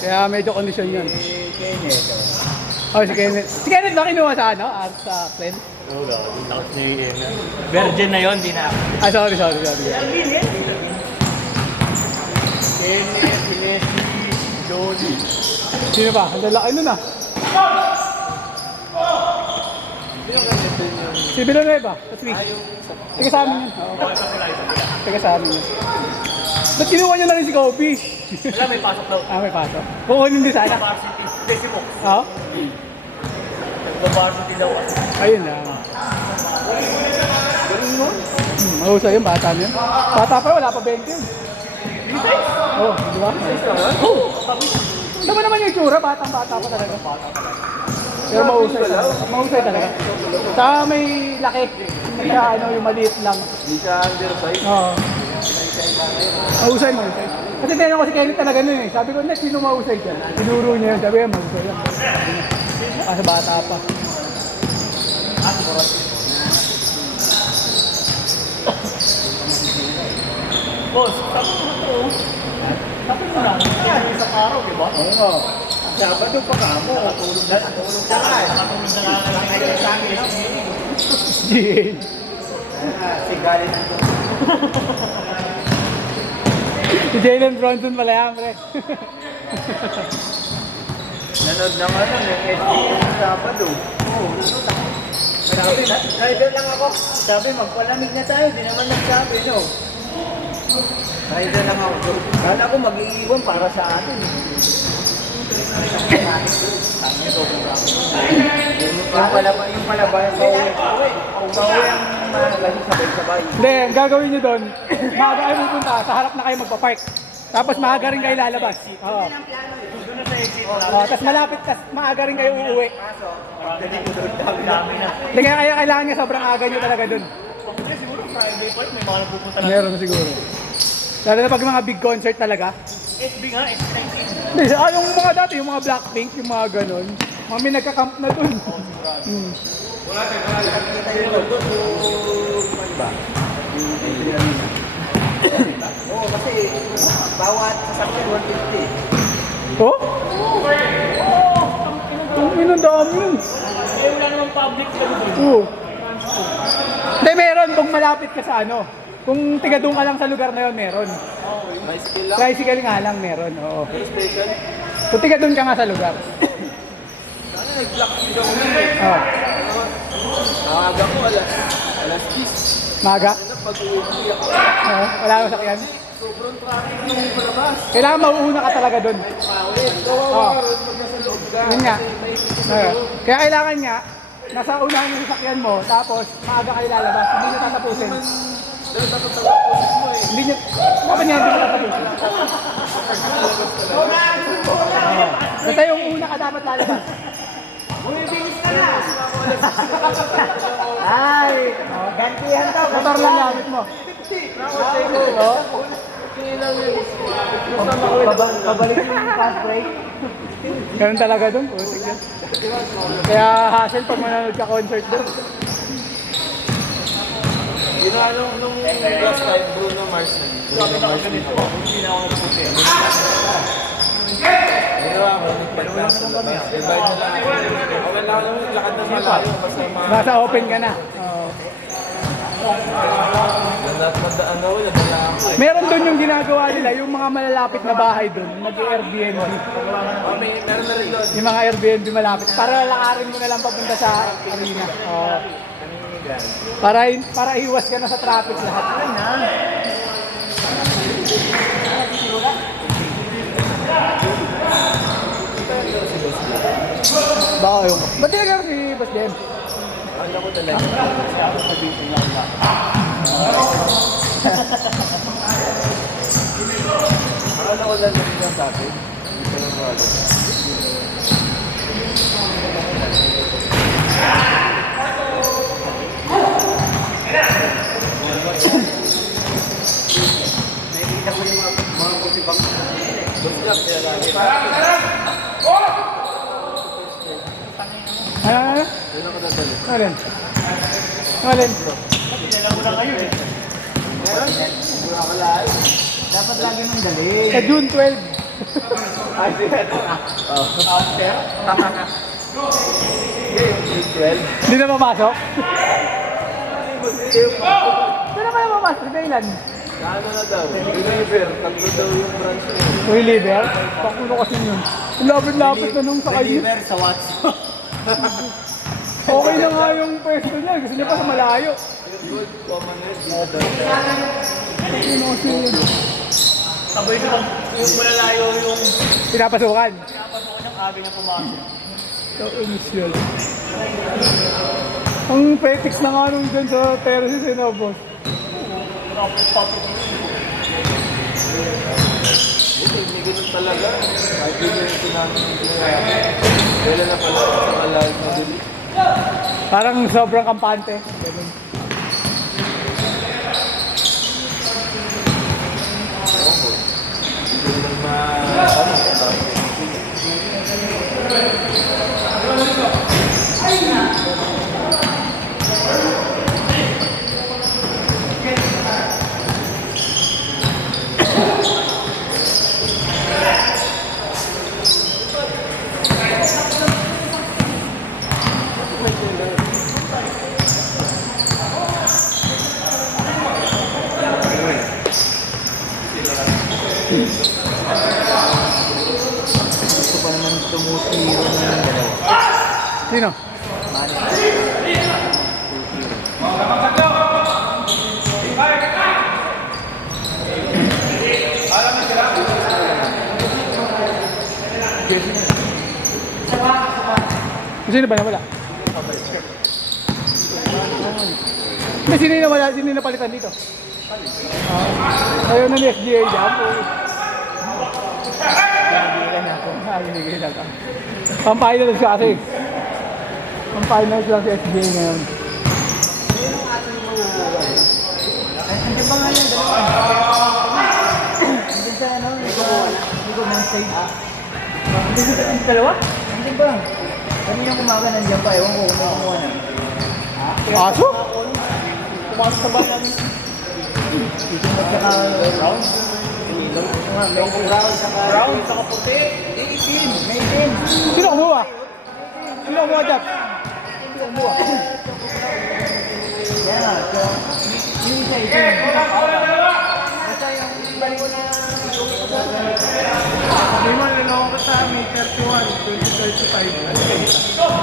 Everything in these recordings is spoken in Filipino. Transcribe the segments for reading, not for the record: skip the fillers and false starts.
Kaya medyo kondisyon yun. Si Kenneth. Oh, si Kenneth. Si Kenneth ba kinuha sa ano? Art sa Clen? Oo, lakas ni Virgin na yun, di na. Ah, sorry. Kenneth, si Leslie, Johnny. Sino ba? Ang lalaki nun ah. Si Villanueva, sa Swiss. Tiga sa amin yun. Oo. Tiga sa amin yun. Ba't kinuha nyo na rin si Kobe? Wala, may pasok daw. Ah, may pasok. Kukunin din sana. Varsity. Decimo. Oo? Nag-varsity daw. Ayun lang. Mahusay yun, bata na yun. Bata pa, wala pa 20 yun. Oo, di ba? Oo! Diba naman yung itsura, batang-bata pa talaga. Pero mahusay talaga. Mahusay talaga. Saka may laki. Hindi siya ano, yung maliit lang. Hindi siya undersize. Oo. Mahusay. Kasi tinanong ko si Kenneth talaga nun eh. Sabi ko, next, sino mahusay dyan? Tinuro niya yun. Sabi ko, mahusay lang. Kasi bata pa. Boss, sabi ko na to. Sabi mo na, isang araw, di ba? Oo. Sabado pa ka mo. Nakatulog na nga. Nakatulog na nga lang kayo sa akin. Jane. Si Galit nito. Si Jalen Bronson pala yan, pre. Nanood na nga lang yung SDN sa Sabado. Oo. Sabi, rider lang ako. Sabi, magpalamig na tayo. Di naman nagsabi, no? Rider lang ako. Kala ko mag-iiwan para sa atin. Yung palaba, pauwi ang mahalaga sabay-sabay. Hindi, ang gagawin nyo doon, maaga kayo pupunta, sa harap na kayo magpa-park. Tapos maaga rin kayo lalabas. Oo. Tapos malapit, tapos maaga rin kayo uuwi. Dami na. Hindi kaya kailangan nyo sobrang aga nyo talaga doon. Kasi siguro Friday pa may mga nagpupunta na. Meron siguro. Lalo na pag mga big concert talaga. SB nga, SB19. Hindi, yung mga dati, yung mga Blackpink, yung mga ganon. Mga may nagka-camp na doon. Oo, kasi bawat sasakyan 150. Oh? Ang inang dami yun. Eh, wala namang public sa doon. Oo. Hindi, meron kung malapit ka sa ano. Kung tiga doon ka lang sa lugar na yun, meron. Bicycle lang. Tricycle nga lang meron, oo. Station. Kung tiga doon ka nga sa lugar. Ano nag-block dito ko nun eh. Oo. Tawagan ko alas 10. Maga? Ano pag-uwi ako. Oo. Wala akong sakyan. Sobrang traffic yung palabas. Kailangan mauuna ka talaga doon. Pawin. Kawawa ka rin pag nasa loob ka. Yun nga. Kasi may ticket sa Oo. loob. Kaya kailangan nga, nasa unahan yung sasakyan mo, tapos maaga kayo lalabas. Hindi nyo tatapusin. Dahil dapat tawagan mo eh. Hindi nyo, dapat nyo hindi nyo tatapusin. Oo. Basta yung una ka dapat lalabas. Bumibilis ka na. Ay! Gantihan daw. Motor lang gamit mo. Oo. Pabalik yung fast break. Ganun talaga doon. Putik yan. Kaya hassle pag manonood ka concert doon. Ginawa nung last time, Bruno Mars na. Sabi na ako ganito, hindi na ako nagpupunta. Ginawa ko, nagpag-class na lang. Divide na lang. Okay lang naman, lakad na malayo. Basta Nasa open ka na. Oo. madaan na wala, dala ako eh. Meron doon yung ginagawa nila, yung mga malalapit na bahay doon, nag-Airbnb. Meron na rin doon. Yung mga Airbnb malapit. Para lakarin mo na lang papunta sa arena. Oo. Para iwas ka na sa traffic lahat. Baka yung... Ba't tinagaro si Boss Ben? Ano ko talaga. Ano ko lang rin yung sabi. Ito yung wala. Nakikita ko yung mga kusipang. Basta kaya lagi. Ano? Doon ako dadali. Alin? Alin? Alam mo na kayo eh. Meron? Doon ako lahat. Dapat lagi nang dali. Sa June 12, Ay, sige. After? Yeah, yung 12. Hindi na papasok? Hindi Hindi na pala papasok. Kailan? ano na daw? Deliver. Tatlo daw yung branch niya. Reliever? Pakulo kasi yun. Ang lapit-lapit na nung sa kayo. Deliver sa WhatsApp. Okay na nga yung pwesto niya. Gusto niya pa sa malayo. Good, common red. Ano kasi yun? Sabay ko yung malalayo yung Pinapasukan. pinapasok niyang aga niya pumasok. So, initial. Ang prefix na nga nung dyan sa terraces eh, no, boss? Hindi ganun talaga. Kahit hindi yung sinabi ng wala na pala sa kalahin na dili. Parang sobrang kampante. Ganun. Hindi lang ano, gusto pa naman tumutiro na yung dalawa. Sino? Sino ba nawala? May sino yung nawala? Sino yung napalitan dito? Ayaw na ni FGA dyan. Binigay na ka. Pang-finals kasi. Pang-finals lang si FGA ngayon. Hindi ba nga yung dalawa? Hindi sa ano? Hindi ko ng stage. Hindi sa ang dalawa? Hindi ba? Kanina kumaga nandiyan pa. Ewan ko kung kumuha na. Aso? Pumasok sa bayan. Dito magkaka-round. Brown, saka puti. 18. May 10. Sino kumuha? Sino kumuha dyan? Sino kumuha? Yan. So, yung isa 18. Basta yung balik ko na Hindi man, nalawa ko sa amin, 31, 2035.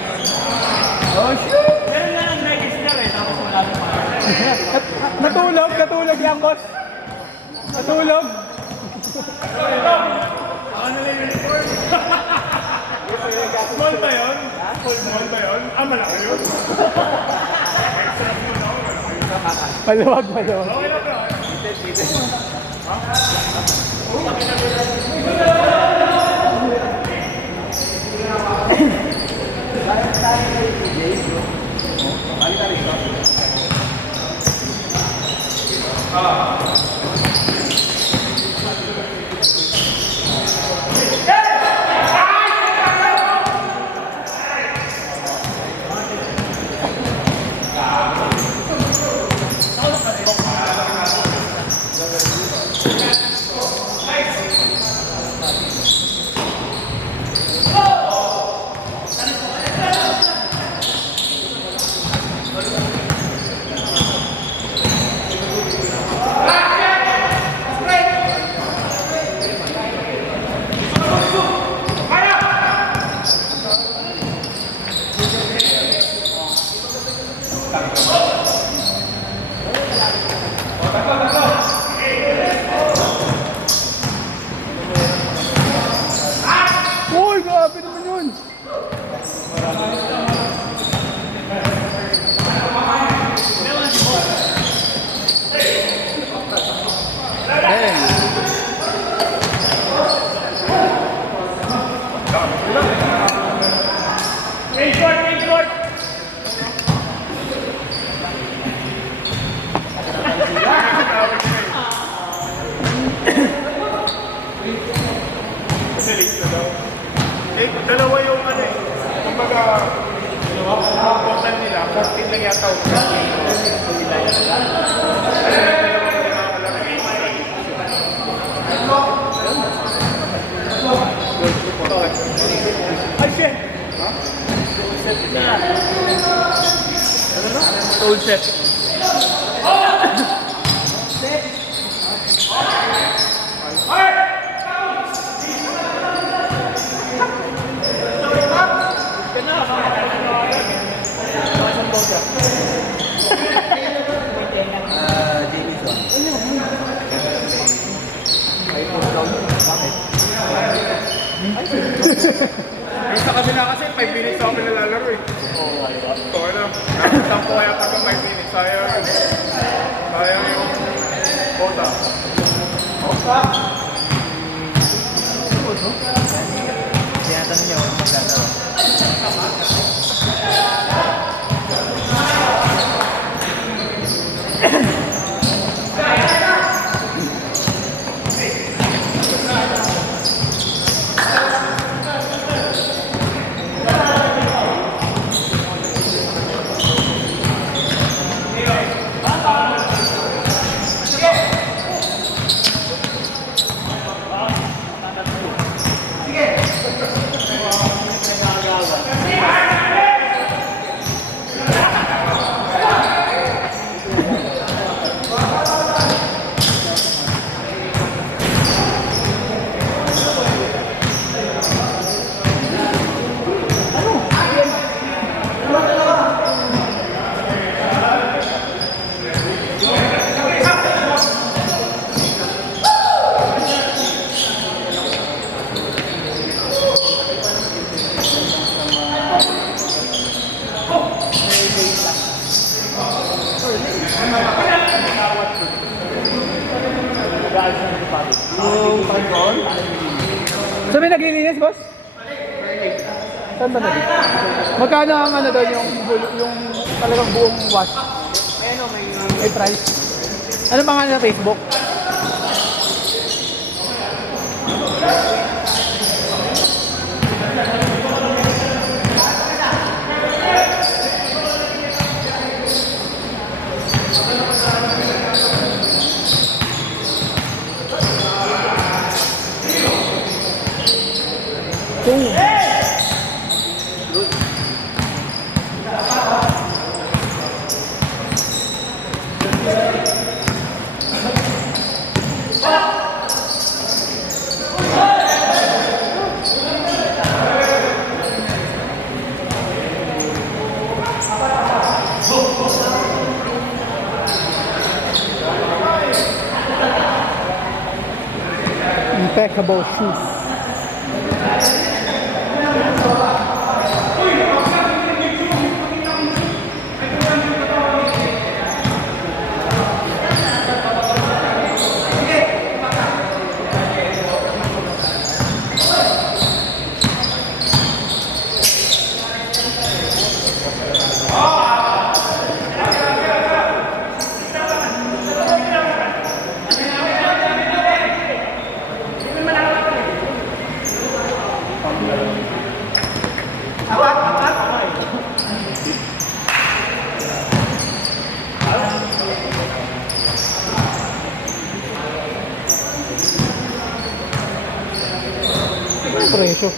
oh, shoot! Meron na lang register eh, tapos wala na pa. Natulog yan, boss. Natulog. Small ba yun? Small ba yun? Ah, malaki yun. Maluwag, maluwag. old set. Yung sa kabila kasi 5 minutes ako pinalalaro eh. Oo, ito na. Nakasang ko kaya pagka 5 minutes. Sayang. Sayang yung quota. Tinatanong niya ako maglalaro. So may naglilinis, boss? Saan ba naging? Magkano ang ano doon yung talagang buong wash? May price. Ano ba nga na Facebook? Impeccable shoes. Presyo.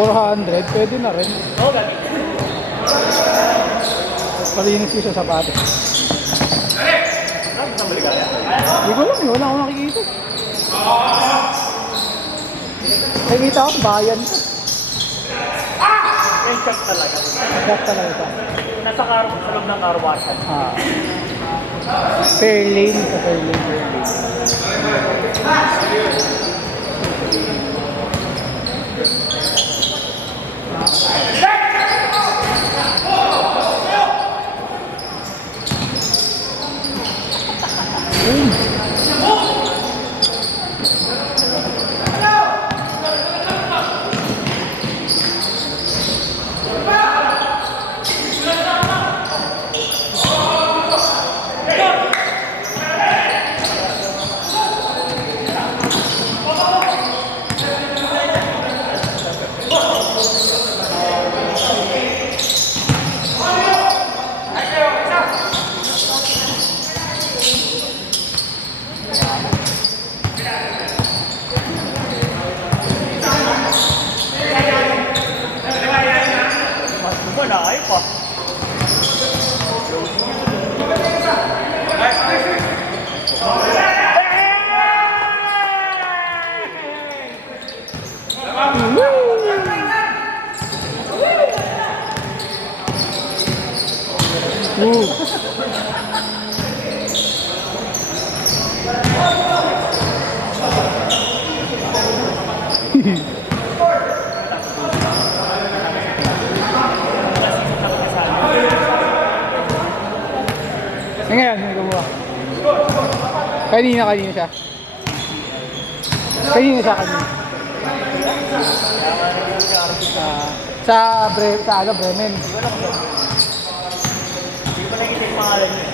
$400, pwede na rin. Oo, gabi. Palinis ko sa sapatos. Hindi ko alam, wala akong nakikita. Nakikita ako, bayan ko. Yung shot talaga. Gas talaga ito. Nasa sa loob ng car wash. Ah. Fairlane sa Fairlane. Mas malaki pa. Eh, ngayon, may kumuha. Kanina siya. Kanina. Sa Bremen. Hindi ko nakikita yung pangalan niya.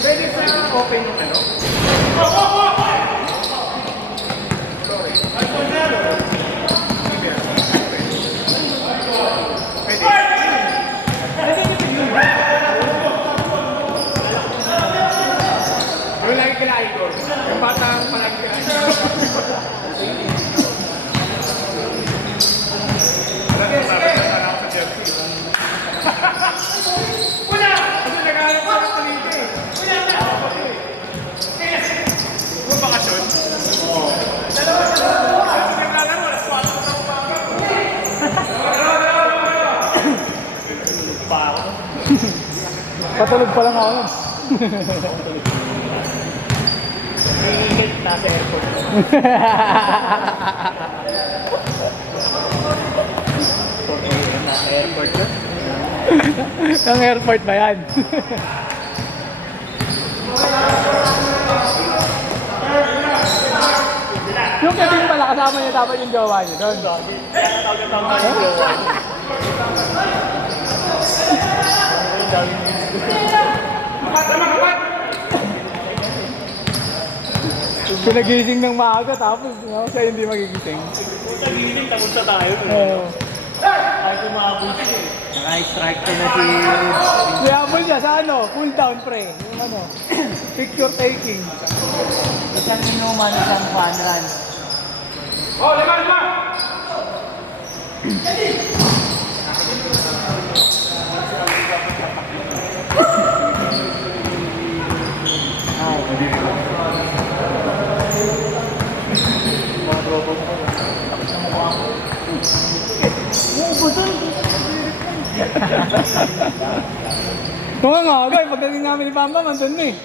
Pwede sa open yung ano? Yung lagi kila Igor. Yung batang palagi kila Igor. Sabi na sana ako sa Chelsea. Wala! Kasi nag-aaral ko ng talente eh. Kung bakasyon? Oo. Dalawa. Kasi naglalaro, alas 4 na umaga. Pa ako. Patulog pa lang ako nun. Hihigit nasa airport. Nasa airport yun. Ang airport ba yan? Yung Kevin pala, kasama niya dapat yung jowa niya doon. Tama yung jowa. Pinagising ng maaga tapos siya hindi magigising. Nagigiling, tapos na tayo. Oo. Ay, kumabot siya eh. Naka-strike ko na si... Kuyabol niya sa ano, cool down pre. Yung ano, picture taking. Isang inuman, isang fun run. Oh, lima! Kung nga agay, pagdating namin ni Bamba, mandun na eh.